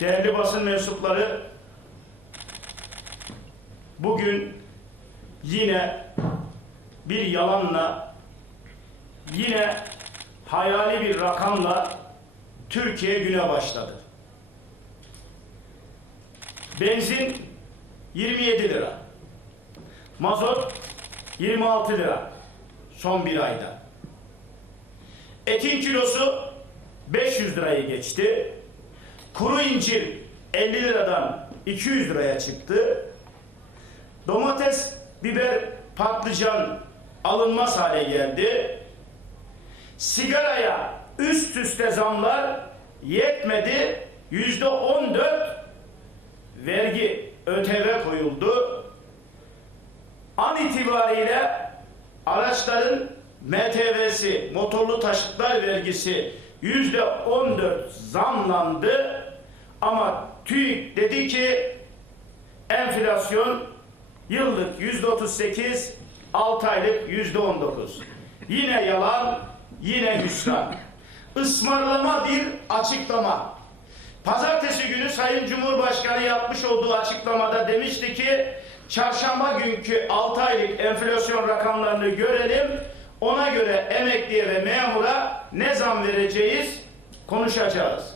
Değerli basın mensupları, bugün yine bir yalanla, yine hayali bir rakamla Türkiye güne başladı. Benzin 27 lira. Mazot 26 lira son bir ayda. Etin kilosu 500 lirayı geçti. Kuru incir 50 liradan 200 liraya çıktı. Domates, biber, patlıcan alınmaz hale geldi. Sigaraya üst üste zamlar yetmedi. Yüzde 14 vergi ÖTV koyuldu. An itibariyle araçların MTV'si, motorlu taşıtlar vergisi yüzde 14 zamlandı. Ama TÜİK dedi ki enflasyon yıllık yüzde 38, 6 aylık yüzde 19. Yine yalan, yine hüsran. Ismarlama bir açıklama. Pazartesi günü Sayın Cumhurbaşkanı yapmış olduğu açıklamada demişti ki çarşamba günkü 6 aylık enflasyon rakamlarını görelim. Ona göre emekliye ve memura ne zam vereceğiz konuşacağız.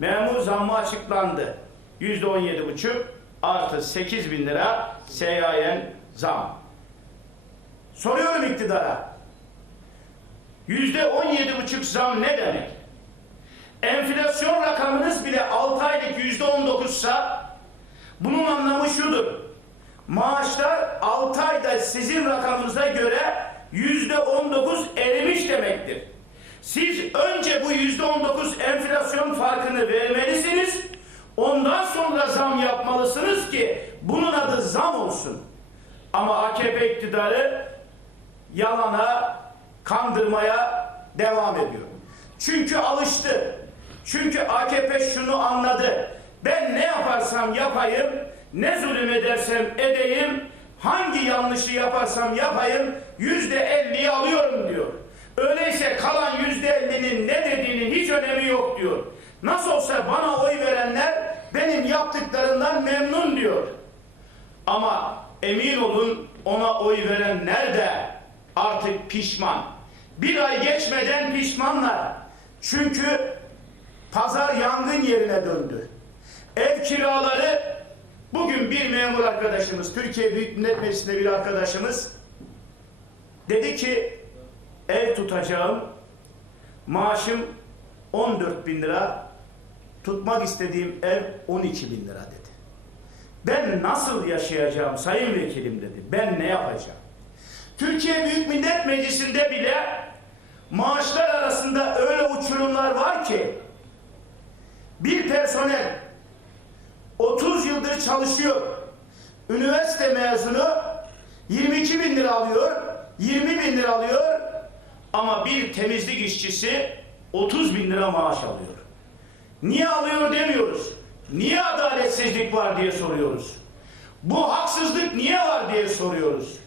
Memur zammı açıklandı. Yüzde on yedi buçuk artı 8 bin lira seyyayen zam. Soruyorum iktidara. Yüzde on yedi buçuk zam ne demek? Enflasyon rakamınız bile 6 aylık yüzde 19'sa bunun anlamı şudur. Maaşlar 6 ayda sizin rakamınıza göre yüzde 19 erimiş demektir. Siz önce bu yüzde 19 enflasyon farkını vermelisiniz. Ondan sonra zam yapmalısınız ki bunun adı zam olsun. Ama AKP iktidarı yalana, kandırmaya devam ediyor. Çünkü alıştı. Çünkü AKP şunu anladı. Ben ne yaparsam yapayım, ne zulüm edersem edeyim, hangi yanlışı yaparsam yapayım, yüzde elliyi alıyorum diyor. Öyleyse kalan yüzde ellinin ne dediğinin hiç önemi yok diyor. Nasıl olsa bana oy verenler benim yaptıklarından memnun diyor. Ama emin olun ona oy verenler de artık pişman. Bir ay geçmeden pişmanlar. Çünkü pazar yangın yerine döndü. Ev kiraları bugün bir memur arkadaşımız, Türkiye Büyük Millet Meclisi'nde bir arkadaşımız dedi ki ev tutacağım, maaşım 14 bin lira, tutmak istediğim ev 12 bin lira dedi. Ben nasıl yaşayacağım sayın vekilim dedi. Ben ne yapacağım? Türkiye Büyük Millet Meclisi'nde bile maaşlar arasında öyle uçurumlar var ki bir personel 30 yıldır çalışıyor. Üniversite mezunu 22 bin lira alıyor, 20 bin lira alıyor ama bir temizlik işçisi 30 bin lira maaş alıyor. Niye alıyor demiyoruz. Niye adaletsizlik var diye soruyoruz. Bu haksızlık niye var diye soruyoruz.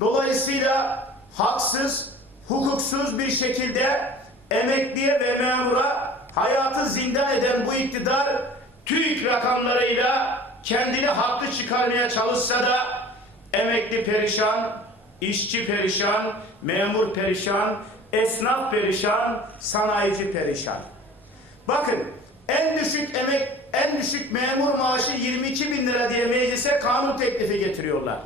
Dolayısıyla haksız, hukuksuz bir şekilde emekliye ve memura hayatı zindan eden bu iktidar TÜİK rakamlarıyla kendini haklı çıkarmaya çalışsa da emekli perişan, işçi perişan, memur perişan, esnaf perişan, sanayici perişan. Bakın en düşük emek, en düşük memur maaşı 22 bin lira diye meclise kanun teklifi getiriyorlar.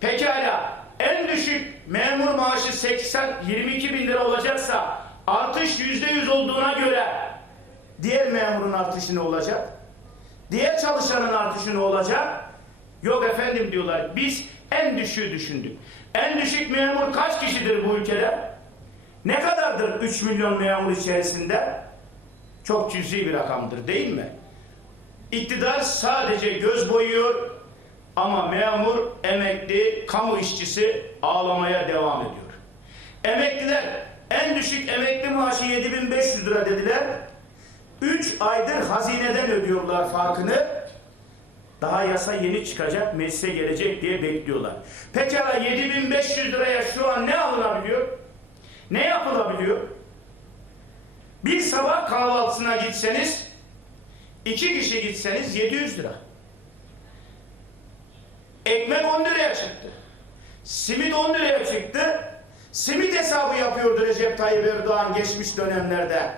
Pekala en düşük memur maaşı 80 22 bin lira olacaksa artış yüzde yüz olduğuna göre diğer memurun artışı ne olacak? Diğer çalışanın artışı ne olacak? Yok efendim diyorlar biz en düşüğü düşündük. En düşük memur kaç kişidir bu ülkede? Ne kadardır 3 milyon memur içerisinde? Çok cüzi bir rakamdır değil mi? İktidar sadece göz boyuyor ama memur, emekli, kamu işçisi ağlamaya devam ediyor. Emekliler en düşük emekli maaşı 7500 lira dediler. 3 aydır hazineden ödüyorlar farkını. Daha yasa yeni çıkacak, meclise gelecek diye bekliyorlar. Pekala 7500 liraya şu an ne alınabiliyor? Ne yapılabiliyor? Bir sabah kahvaltısına gitseniz İki kişi gitseniz 700 lira. Ekmek 10 liraya çıktı. Simit 10 liraya çıktı. Simit hesabı yapıyordu Recep Tayyip Erdoğan geçmiş dönemlerde.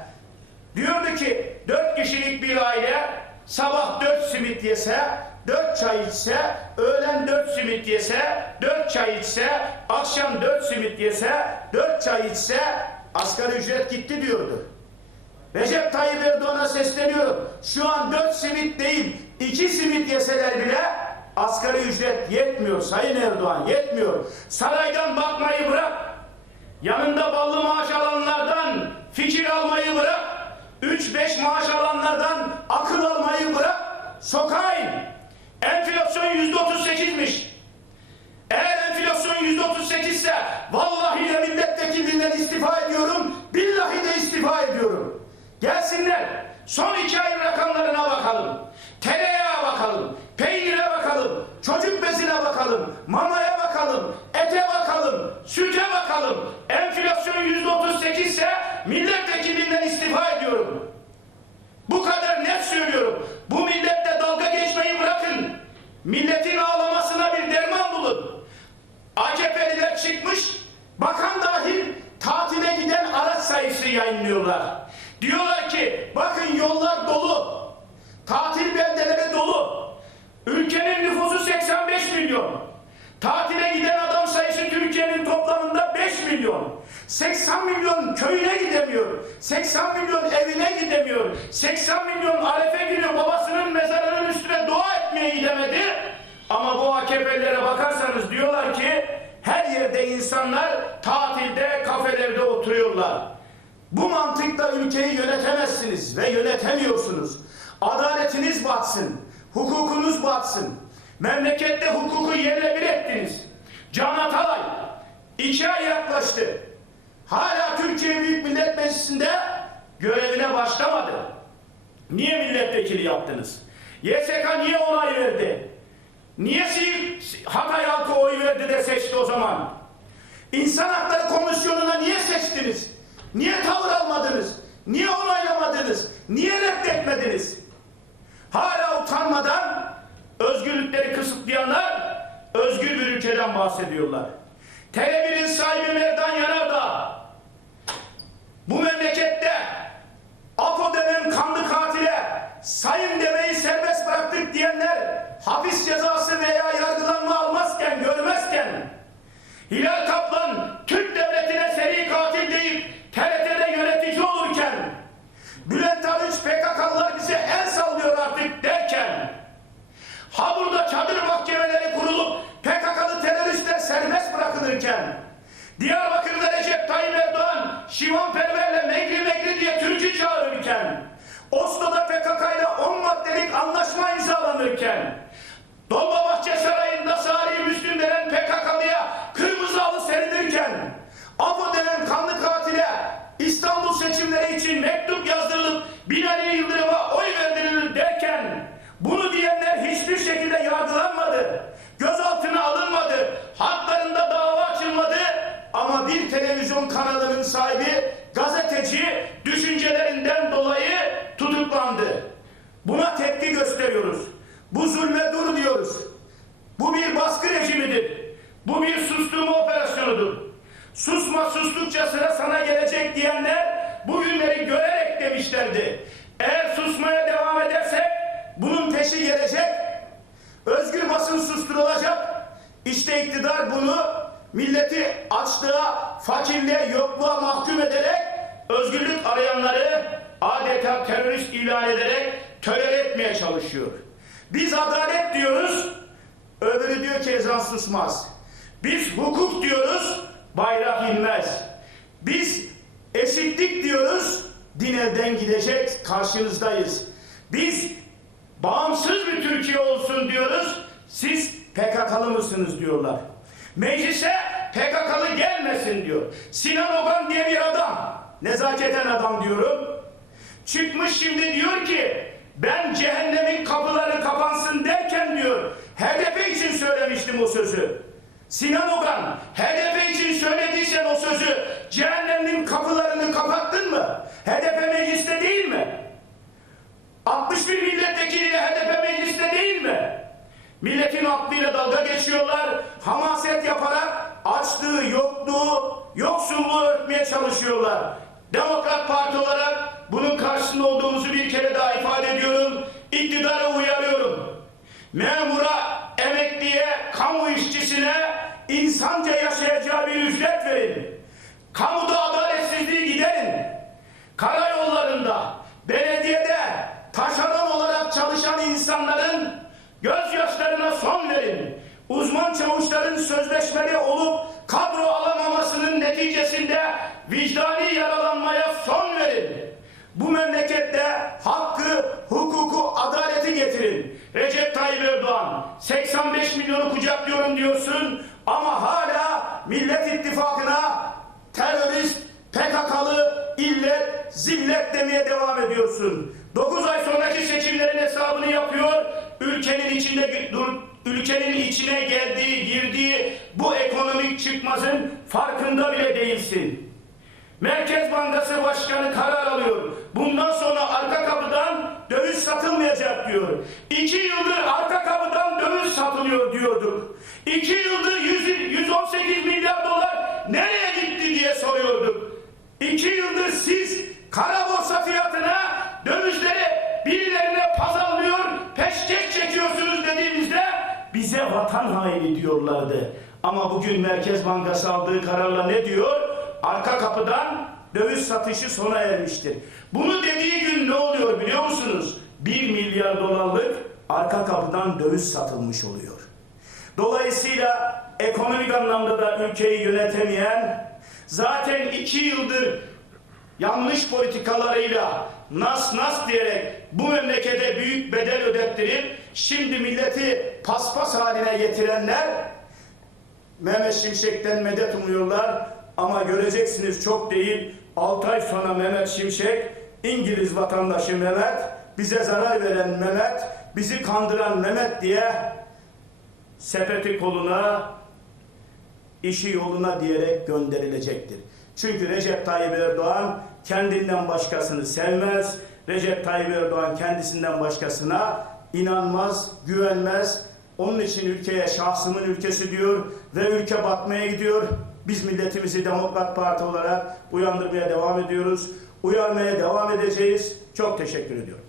Diyordu ki 4 kişilik bir aile sabah 4 simit yese, 4 çay içse, öğlen 4 simit yese, 4 çay içse, akşam 4 simit yese, 4 çay içse asgari ücret gitti diyordu. Recep Tayyip Erdoğan'a sesleniyorum. Şu an 4 simit değil, 2 simit yeseler bile asgari ücret yetmiyor Sayın Erdoğan, yetmiyor. Saraydan bakmayı bırak. Yanında ballı maaş alanlardan fikir almayı bırak. 3-5 maaş alanlardan akıl almayı bırak. Sokağa in. Enflasyon %38'miş. Eğer enflasyon %38 ise vallahi de milletvekilliğinden istifa ediyorum. Billahi de istifa ediyorum. Gelsinler. Son iki ayın rakamlarına bakalım. Tereyağı bakalım. Peynire bakalım. Çocuk bezine bakalım. Mamaya bakalım. Ete bakalım. Süte bakalım. Enflasyon %38 ise milletvekilliğinden istifa ediyorum. Bu kadar net söylüyorum. Bu bırakın. Milletin ağlamasına bir derman bulun. AKP'liler çıkmış, bakan dahil tatile giden araç sayısı yayınlıyorlar. Diyorlar ki bakın yollar dolu, tatil beldeleri dolu. Ülkenin nüfusu 85 milyon. Tatile giden adam sayısı Türkiye'nin toplamında 5 milyon. 80 milyon köyüne gidemiyor. 80 milyon evine gidemiyor. 80 milyon arefe günü babasının mezarının Bu mantıkla ülkeyi yönetemezsiniz ve yönetemiyorsunuz. Adaletiniz batsın, hukukunuz batsın. Memlekette hukuku yerle bir ettiniz. Can Atalay iki ay yaklaştı. Hala Türkiye Büyük Millet Meclisi'nde görevine başlamadı. Niye milletvekili yaptınız? YSK niye onay verdi? Niye Hatay halkı oy verdi de seçti o zaman? İnsan Hakları Komisyonu'na niye seçtiniz? Niye tavır almadınız? Niye onaylamadınız? Niye reddetmediniz? Hala utanmadan özgürlükleri kısıtlayanlar özgür bir ülkeden bahsediyorlar. Tele1'in sahibi Merdan Yanardağ bu memlekette APO denen kanlı katile sayın demeyi serbest bıraktık diyenler hapis cezası veya yargılanma almazken, görmezken Hilal Kaplan Türk devletine seri katil deyip Erdoğan Şivan Perver'le Megri Megri diye Türk'ü çağırırken Oslo'da PKK ile 10 maddelik anlaşma imzalanırken Dolmabahçe Sarayı'nda Salih Müslüm denen PKK'lıya kırmızı halı serilirken AFO denen kanlı katile İstanbul seçimleri için mektup yazdırılıp Binali Yıldırım'a oy verdirilir derken bunu diyenler hiçbir şekilde yargılanmadı. Gözaltına alınmadı. Haklarında dava açılmadı. Ama bir televizyon kanalının sahibi gazeteci düşüncelerinden dolayı tutuklandı. Buna tepki gösteriyoruz. Bu zulme dur diyoruz. Bu bir baskı rejimidir. Bu bir susturma operasyonudur. Susma sustukça sıra sana gelecek diyenler bugünleri görerek demişlerdi. Eğer susmaya devam edersek bunun peşi gelecek. Özgür basın susturulacak. İşte iktidar bunu milleti açlığa, fakirliğe, yokluğa mahkum ederek özgürlük arayanları adeta terörist ilan ederek terör etmeye çalışıyor. Biz adalet diyoruz, öbürü diyor ki ezan susmaz. Biz hukuk diyoruz, bayrak inmez. Biz eşitlik diyoruz, din elden gidecek, karşınızdayız. Biz bağımsız bir Türkiye olsun diyoruz, siz PKK'lı mısınız diyorlar. Meclise PKK'lı gelmesin diyor. Sinan Ogan diye bir adam, nezaketen adam diyorum. Çıkmış şimdi diyor ki ben cehennemin kapıları kapansın derken diyor HDP için söylemiştim o sözü. Sinan Ogan HDP için söylediysen o sözü cehennemin kapılarını kapattın mı? HDP mecliste değil mi? 61 milletvekili Milletin aklıyla dalga geçiyorlar. Hamaset yaparak açlığı, yokluğu, yoksulluğu örtmeye çalışıyorlar. Demokrat Parti olarak bunun karşısında olduğumuzu bir kere daha ifade ediyorum. İktidara uyarıyorum. Memura, emekliye, kamu işçisine insanca yaşayacağı bir ücret verin. Kamuda adaletsizliği giderin. Karayollarında, belediyede taşeron olarak çalışan insanların gözyaşlarına son verin. Uzman çavuşların sözleşmeli olup kadro alamamasının neticesinde vicdani yaralanmaya son verin. Bu memlekette hakkı, hukuku, adaleti getirin. Recep Tayyip Erdoğan 85 milyonu kucaklıyorum diyorsun ama hala Millet İttifakı'na terörist, PKK'lı, illet, zillet demeye devam ediyorsun. 9 ay sonraki seçimlerin hesabını yapıyor. Ülkenin içinde ülkenin içine geldiği, girdiği bu ekonomik çıkmazın farkında bile değilsin. Merkez Bankası Başkanı karar alıyor. Bundan sonra arka kapıdan döviz satılmayacak diyor. İki yıldır arka kapıdan döviz satılıyor diyorduk. İki yıldır 100, 118 milyar dolar nereye gitti diye soruyorduk. İki yıldır siz kara borsa fiyatına dövizleri birilerine pazarlıyor, peşkeş çekiyorsunuz dediğimizde bize vatan haini diyorlardı. Ama bugün Merkez Bankası aldığı kararla ne diyor? Arka kapıdan döviz satışı sona ermiştir. Bunu dediği gün ne oluyor biliyor musunuz? 1 milyar dolarlık arka kapıdan döviz satılmış oluyor. Dolayısıyla ekonomik anlamda da ülkeyi yönetemeyen, zaten iki yıldır yanlış politikalarıyla nas nas diyerek bu memlekete büyük bedel ödettirip şimdi milleti paspas haline getirenler Mehmet Şimşek'ten medet umuyorlar ama göreceksiniz çok değil 6 ay sonra Mehmet Şimşek İngiliz vatandaşı Mehmet bize zarar veren Mehmet bizi kandıran Mehmet diye sepeti koluna işi yoluna diyerek gönderilecektir. Çünkü Recep Tayyip Erdoğan kendinden başkasını sevmez. Recep Tayyip Erdoğan kendisinden başkasına inanmaz, güvenmez. Onun için ülkeye şahsımın ülkesi diyor ve ülke batmaya gidiyor. Biz milletimizi Demokrat Parti olarak uyandırmaya devam ediyoruz. Uyarmaya devam edeceğiz. Çok teşekkür ediyorum.